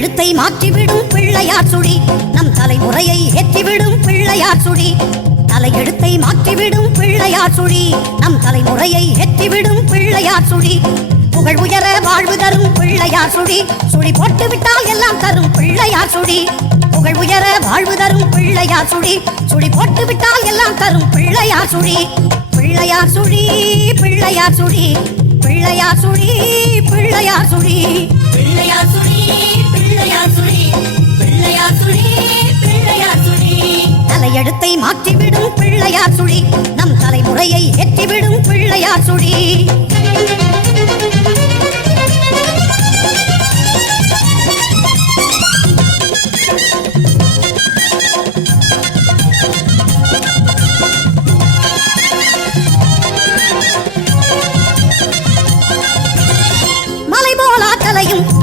தலையெழுத்தை மாற்றிவிடும் பிள்ளையார் சுழி நம் தலைமுறையை ஏற்றிவிடும் பிள்ளையார் சுழி தலையெழுத்தை மாற்றிவிடும் பிள்ளையார் சுழி நம் தலைமுறையை ஏற்றிவிடும் பிள்ளையார் சுழி புகழ் உயர வாழ்வு தரும் பிள்ளையார் சுழி சுழி போட்டு விட்டால் எல்லாம் தரும் பிள்ளையார் சுழி புகழ் உயர வாழ்வு தரும் பிள்ளையார் சுழி சுழி போட்டு விட்டால் எல்லாம் தரும் பிள்ளையார் சுழி பிள்ளையார் சுழி பிள்ளையார் சுழி பிள்ளையார் சுழி பிள்ளையார் சுழி பிள்ளையார் சுழி பிள்ளையார் சுழி பிள்ளையார் சுழி பிள்ளையார் சுழி தலையெழுத்தை மாற்றிவிடும் பிள்ளையார் சுழி நம் தலைமுறையை ஏற்றிவிடும் பிள்ளையார் சுழி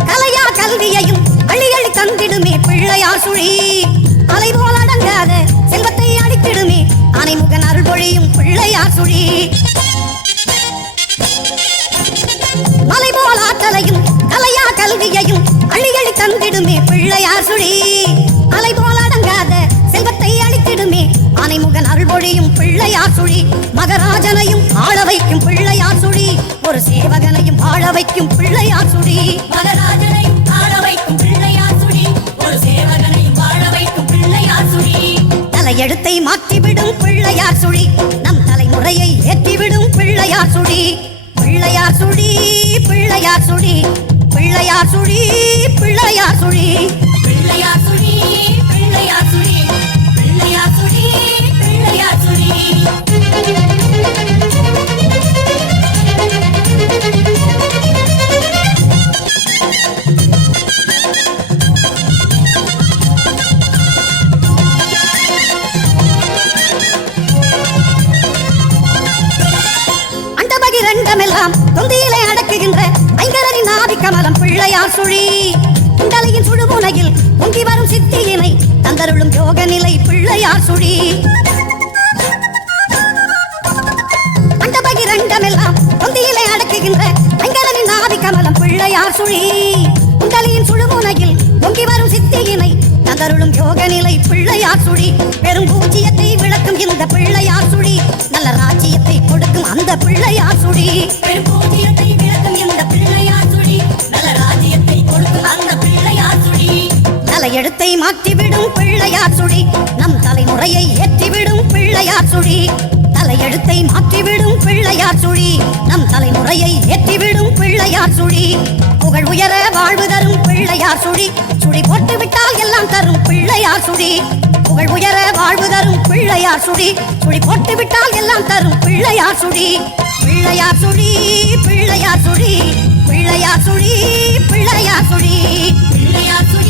கலையா கல்வியையும் அள்ளி அள்ளி தந்திடுமே பிள்ளையார் சுழி அலை போல் அடங்காத செல்வத்தை அடித்திடுமே அனைமுகன் அருள் பொழியும் பிள்ளையார் சுழி மலை போல் ஆற்றலையும் கலையா கல்வியையும் அள்ளி அள்ளி தந்திடுமே பிள்ளையார் சுழி அலை போல் அடங்காத செல்வத்தை அளித்திடுமே அனைமுகன் அருள் பொழியும் பிள்ளையார் சுழி மகராஜனையும் ஆள வைக்கும் பிள்ளையார் சுழி ஒரு சேவகனையும் வாழ வைக்கும் பிள்ளையார் சுழி மகராஜனையும் ஆள வைக்கும் பிள்ளையார் சுழி ஒரு சேவகனையும் வாழ வைக்கும் பிள்ளையார் சுழி தலையெழுத்தை மாற்றிவிடும் பிள்ளையார் சுழி நம் தலைமுறையை ஏற்றிவிடும் பிள்ளையார் சுழி பிள்ளையார் சுழி பிள்ளையார் சுழி பிள்ளையார் சுழி பிள்ளையார் சுழி பிள்ளையார் சுழி பிள்ளையார் சுழி பிள்ளையார் சுழி பிள்ளையார் சுழி இரண்டமெல்லாம் தொந்தியிலே அடக்குகின்ற ஐங்கரனின் ஆதி கமலம் பிள்ளையார் சுழி குண்டலையின் சுழுமுனையில் பொங்கி வரும் சித்தியினை தந்தருளும் யோக நிலை பிள்ளையார் சுழி அண்டபகி இரண்டமெல்லாம் தொந்தியிலே அடக்குகின்ற ஐங்கரனின் ஆதி கமலம் பிள்ளையார் சுழி குண்டலையின் சுழுமுனையில் பொங்கி வரும் சித்தியினை தந்தருளும் யோக நிலை பிள்ளையார் சுழி பெரும் பூஜ்ஜியத்தை விளக்கும் இந்த பிள்ளையார் சுழி நல்ல ராஜ்யத்தை கொடுக்கும் அந்த பிள்ளையார் சுழி பெரும் பூஜ்ஜியத்தை விளக்கும் இந்த பிள்ளையார் சுழி நல்ல ராஜ்யத்தை கொடுக்கும் அந்த பிள்ளையார் சுழி தலையெழுத்தை மாற்றிவிடும் பிள்ளையார் சுழி நம் தலைமுறையை ஏற்றிவிடும் பிள்ளையார் சுழி தலையெழுத்தை மாற்றிவிடும் பிள்ளையார் சுழி நம் தலைமுறையை ஏற்றிவிடும் பிள்ளையார் சுழி புகழ் உயர வாழ்வு தரும் பிள்ளையார் சுழி சுழி போட்டு விட்டால் எல்லாம் தரும் பிள்ளையார் சுழி புகழ் உயர வாழ்வு தரும் பிள்ளையார் சுழி சுழி போட்டு விட்டால் எல்லாம் தரும் பிள்ளையார் சுழி பிள்ளையார் சுழி பிள்ளையார் சுழி பிள்ளையார் சுழி பிள்ளையார் சுழி பிள்ளையார் சுழி